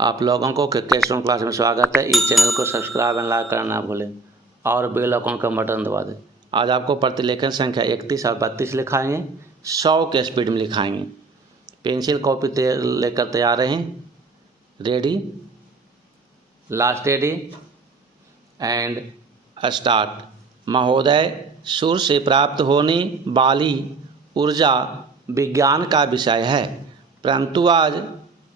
आप लोगों को क्रिकेट क्लास में स्वागत है। इस चैनल को सब्सक्राइब एंड लाइक करना ना भूलें और बेल आइकन का बटन दबा दें। आज आपको प्रतिलेखन संख्या 31 और 32 लिखाएंगे, 100 के स्पीड में लिखाएंगे। पेंसिल कॉपी लेकर तैयार रहें। Ready, last ready and start. महोदय, सूर्य से प्राप्त होने वाली ऊर्जा विज्ञान का विषय है, परंतु आज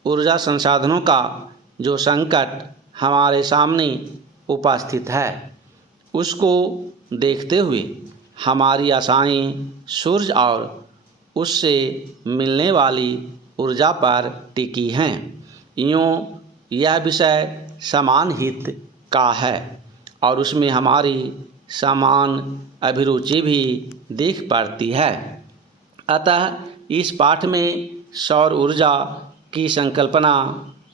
ऊर्जा संसाधनों का जो संकट हमारे सामने उपस्थित है, उसको देखते हुए हमारी आशाएं सूर्य और उससे मिलने वाली ऊर्जा पर टिकी हैं। यूँ यह विषय समान हित का है और उसमें हमारी समान अभिरुचि भी दिख पड़ती है। अतः इस पाठ में सौर ऊर्जा की संकल्पना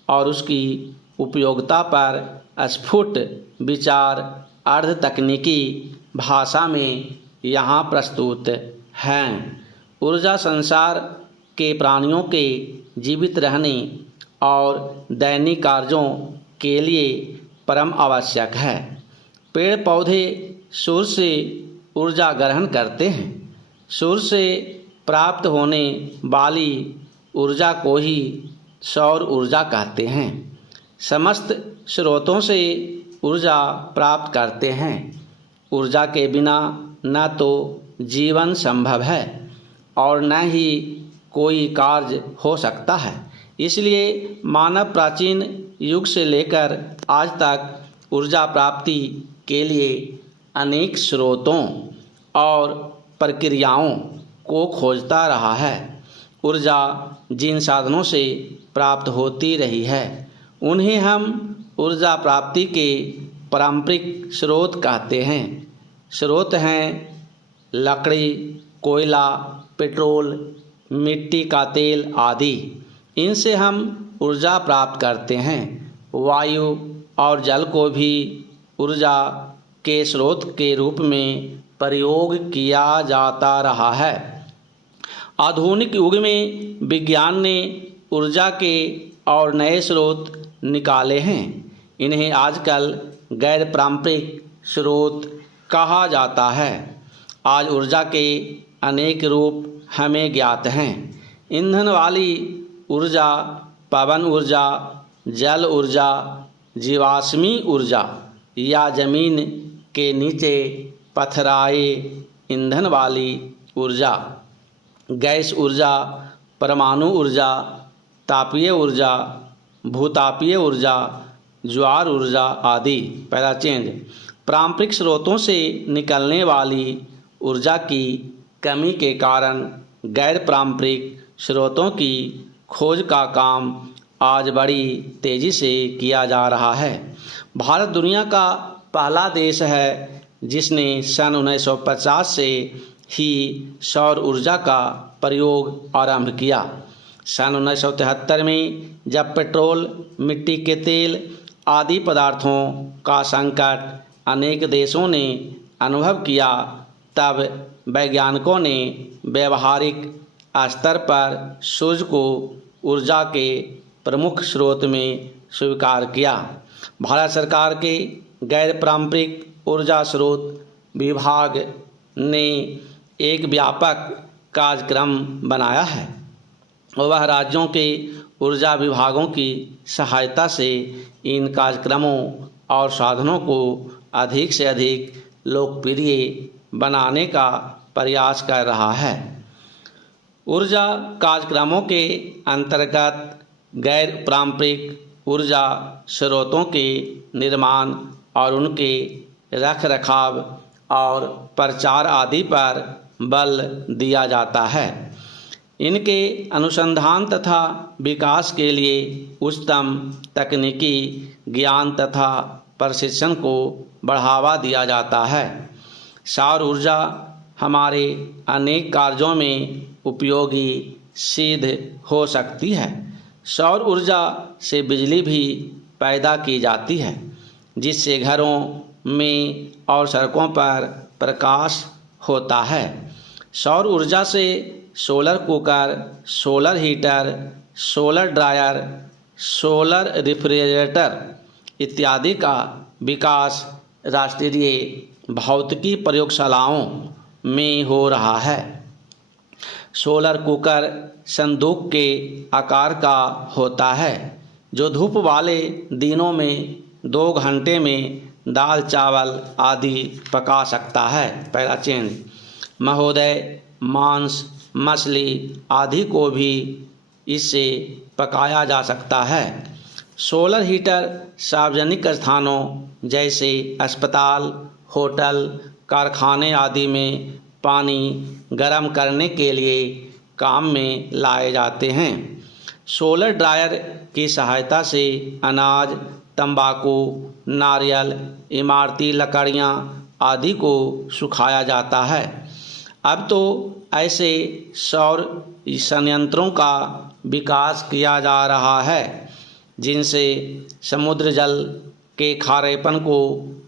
और उसकी उपयोगिता पर स्फुट विचार अर्ध तकनीकी भाषा में यहाँ प्रस्तुत हैं। ऊर्जा संसार के प्राणियों के जीवित रहने और दैनिक कार्यों के लिए परम आवश्यक है। पेड़ पौधे सूर्य से ऊर्जा ग्रहण करते हैं। सूर्य से प्राप्त होने वाली ऊर्जा को ही सौर ऊर्जा कहते हैं। समस्त स्रोतों से ऊर्जा प्राप्त करते हैं। ऊर्जा के बिना न तो जीवन संभव है और न ही कोई कार्य हो सकता है। इसलिए मानव प्राचीन युग से लेकर आज तक ऊर्जा प्राप्ति के लिए अनेक स्रोतों और प्रक्रियाओं को खोजता रहा है। ऊर्जा जिन साधनों से प्राप्त होती रही है, उन्हें हम ऊर्जा प्राप्ति के पारंपरिक स्रोत कहते हैं। स्रोत हैं लकड़ी, कोयला, पेट्रोल, मिट्टी का तेल आदि। इनसे हम ऊर्जा प्राप्त करते हैं। वायु और जल को भी ऊर्जा के स्रोत के रूप में प्रयोग किया जाता रहा है। आधुनिक युग में विज्ञान ने ऊर्जा के और नए स्रोत निकाले हैं। इन्हें आजकल गैर पारंपरिक स्रोत कहा जाता है। आज ऊर्जा के अनेक रूप हमें ज्ञात हैं। ईंधन वाली ऊर्जा, पवन ऊर्जा, जल ऊर्जा, जीवाश्मी ऊर्जा या जमीन के नीचे पथराए ईंधन वाली ऊर्जा, गैस ऊर्जा, परमाणु ऊर्जा, तापीय ऊर्जा, भूतापीय ऊर्जा, ज्वार ऊर्जा आदि। पहला चेंज, पारंपरिक स्रोतों से निकलने वाली ऊर्जा की कमी के कारण गैर पारंपरिक स्रोतों की खोज का काम आज बड़ी तेज़ी से किया जा रहा है। भारत दुनिया का पहला देश है जिसने सन 1950 से ही सौर ऊर्जा का प्रयोग आरंभ किया। सन 1973 में जब पेट्रोल, मिट्टी के तेल आदि पदार्थों का संकट अनेक देशों ने अनुभव किया, तब वैज्ञानिकों ने व्यावहारिक स्तर पर सूर्य को ऊर्जा के प्रमुख स्रोत में स्वीकार किया। भारत सरकार के गैर पारंपरिक ऊर्जा स्रोत विभाग ने एक व्यापक कार्यक्रम बनाया है। वह राज्यों के ऊर्जा विभागों की सहायता से इन कार्यक्रमों और साधनों को अधिक से अधिक लोकप्रिय बनाने का प्रयास कर रहा है। ऊर्जा कार्यक्रमों के अंतर्गत गैर पारंपरिक ऊर्जा स्रोतों के निर्माण और उनके रखरखाव और प्रचार आदि पर बल दिया जाता है। इनके अनुसंधान तथा विकास के लिए उच्चतम तकनीकी ज्ञान तथा प्रशिक्षण को बढ़ावा दिया जाता है। सौर ऊर्जा हमारे अनेक कार्यों में उपयोगी सिद्ध हो सकती है। सौर ऊर्जा से बिजली भी पैदा की जाती है, जिससे घरों में और सड़कों पर प्रकाश होता है। सौर ऊर्जा से solar cooker, solar heater, solar dryer, solar refrigerator इत्यादि का विकास राष्ट्रीय भौतिकी प्रयोगशालाओं में हो रहा है। सोलर कुकर संदूक के आकार का होता है जो धूप वाले दिनों में 2 घंटे में दाल चावल आदि पका सकता है। पहला चेंज महोदय, मांस, मछली आदि को भी इससे पकाया जा सकता है। सोलर हीटर सार्वजनिक स्थानों जैसे अस्पताल, होटल, कारखाने आदि में पानी गर्म करने के लिए काम में लाए जाते हैं। सोलर ड्रायर की सहायता से अनाज, तंबाकू, नारियल, इमारती लकड़ियाँ आदि को सुखाया जाता है। अब तो ऐसे सौर संयंत्रों का विकास किया जा रहा है जिनसे समुद्र जल के खारेपन को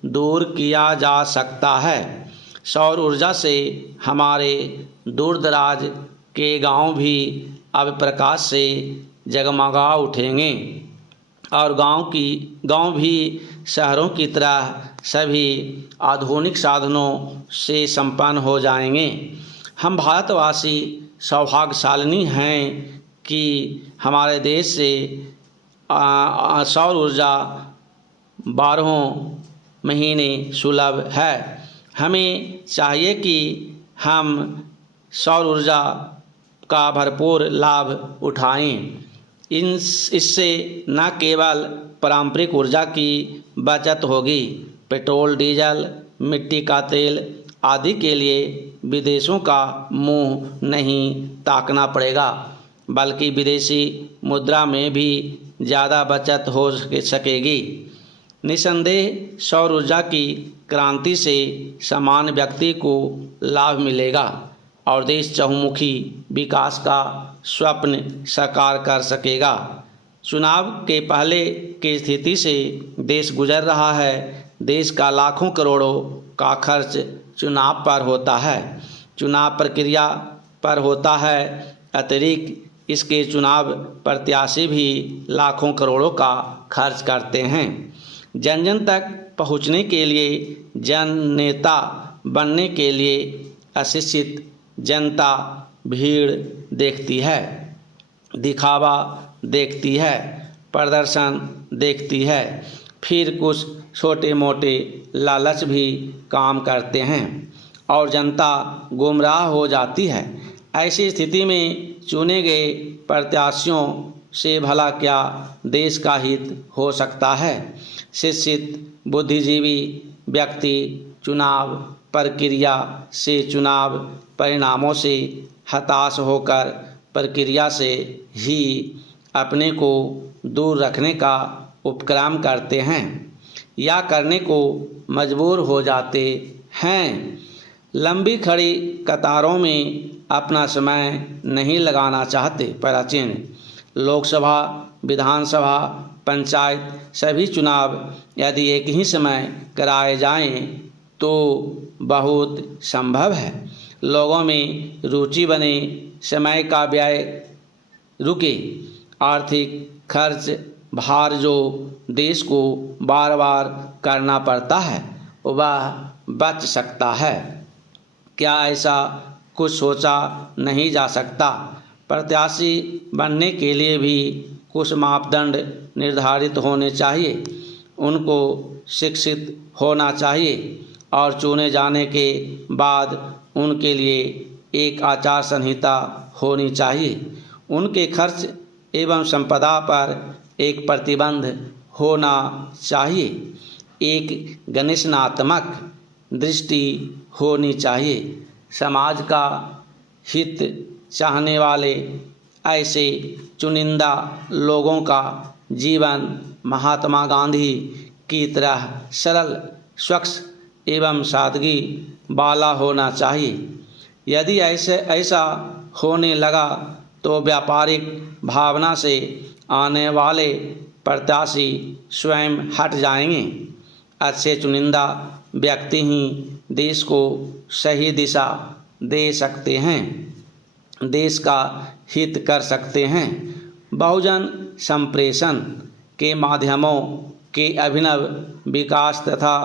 दूर किया जा सकता है। सौर ऊर्जा से हमारे दूरदराज के गांव भी अब प्रकाश से जगमगा उठेंगे और गांव भी शहरों की तरह सभी आधुनिक साधनों से संपन्न हो जाएंगे। हम भारतवासी सौभाग्यशाली हैं कि हमारे देश से सौर ऊर्जा 12 महीने सुलभ है। हमें चाहिए कि हम सौर ऊर्जा का भरपूर लाभ उठाएं। इससे न केवल पारंपरिक ऊर्जा की बचत होगी, पेट्रोल, डीजल, मिट्टी का तेल आदि के लिए विदेशों का मुंह नहीं ताकना पड़ेगा, बल्कि विदेशी मुद्रा में भी ज़्यादा बचत हो सकेगी। निसंदेह सौर ऊर्जा की क्रांति से सामान्य व्यक्ति को लाभ मिलेगा और देश चहुमुखी विकास का स्वप्न साकार कर सकेगा। चुनाव के पहले की स्थिति से देश गुजर रहा है। देश का लाखों करोड़ों का खर्च चुनाव पर होता है, चुनाव प्रक्रिया पर होता है। अतिरिक्त इसके चुनाव प्रत्याशी भी लाखों करोड़ों का खर्च करते हैं। जन जन तक पहुंचने के लिए, जन नेता बनने के लिए अशिक्षित जनता भीड़ देखती है, दिखावा देखती है, प्रदर्शन देखती है, फिर कुछ छोटे मोटे लालच भी काम करते हैं और जनता गुमराह हो जाती है। ऐसी स्थिति में चुने गए प्रत्याशियों से भला क्या देश का हित हो सकता है। शिक्षित बुद्धिजीवी व्यक्ति चुनाव प्रक्रिया से, चुनाव परिणामों से हताश होकर प्रक्रिया से ही अपने को दूर रखने का उपक्रम करते हैं या करने को मजबूर हो जाते हैं। लंबी खड़ी कतारों में अपना समय नहीं लगाना चाहते। प्राचीन लोकसभा, विधानसभा, पंचायत सभी चुनाव यदि एक ही समय कराए जाएं तो बहुत संभव है। लोगों में रुचि बने, समय का व्यय रुके, आर्थिक खर्च भार जो देश को बार बार करना पड़ता है वह बच सकता है। क्या ऐसा कुछ सोचा नहीं जा सकता? प्रत्याशी बनने के लिए भी कुछ मापदंड निर्धारित होने चाहिए। उनको शिक्षित होना चाहिए और चुने जाने के बाद उनके लिए एक आचार संहिता होनी चाहिए। उनके खर्च एवं संपदा पर एक प्रतिबंध होना चाहिए। एक गणेशनात्मक दृष्टि होनी चाहिए। समाज का हित चाहने वाले ऐसे चुनिंदा लोगों का जीवन महात्मा गांधी की तरह सरल, स्वच्छ एवं सादगी वाला होना चाहिए। यदि ऐसा होने लगा तो व्यापारिक भावना से आने वाले प्रत्याशी स्वयं हट जाएंगे। अच्छे चुनिंदा व्यक्ति ही देश को सही दिशा दे सकते हैं, देश का हित कर सकते हैं। बहुजन संप्रेषण के माध्यमों के अभिनव विकास तथा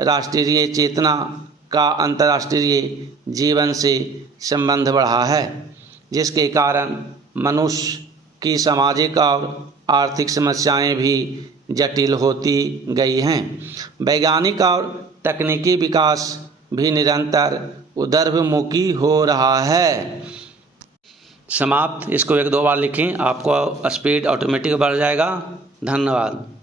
राष्ट्रीय चेतना का अंतर्राष्ट्रीय जीवन से संबंध बढ़ा है, जिसके कारण मनुष्य की सामाजिक और आर्थिक समस्याएं भी जटिल होती गई हैं। वैज्ञानिक और तकनीकी विकास भी निरंतर ऊर्ध्वमुखी हो रहा है। समाप्त। इसको 1-2 बार लिखें, आपको स्पीड ऑटोमेटिक बढ़ जाएगा। धन्यवाद।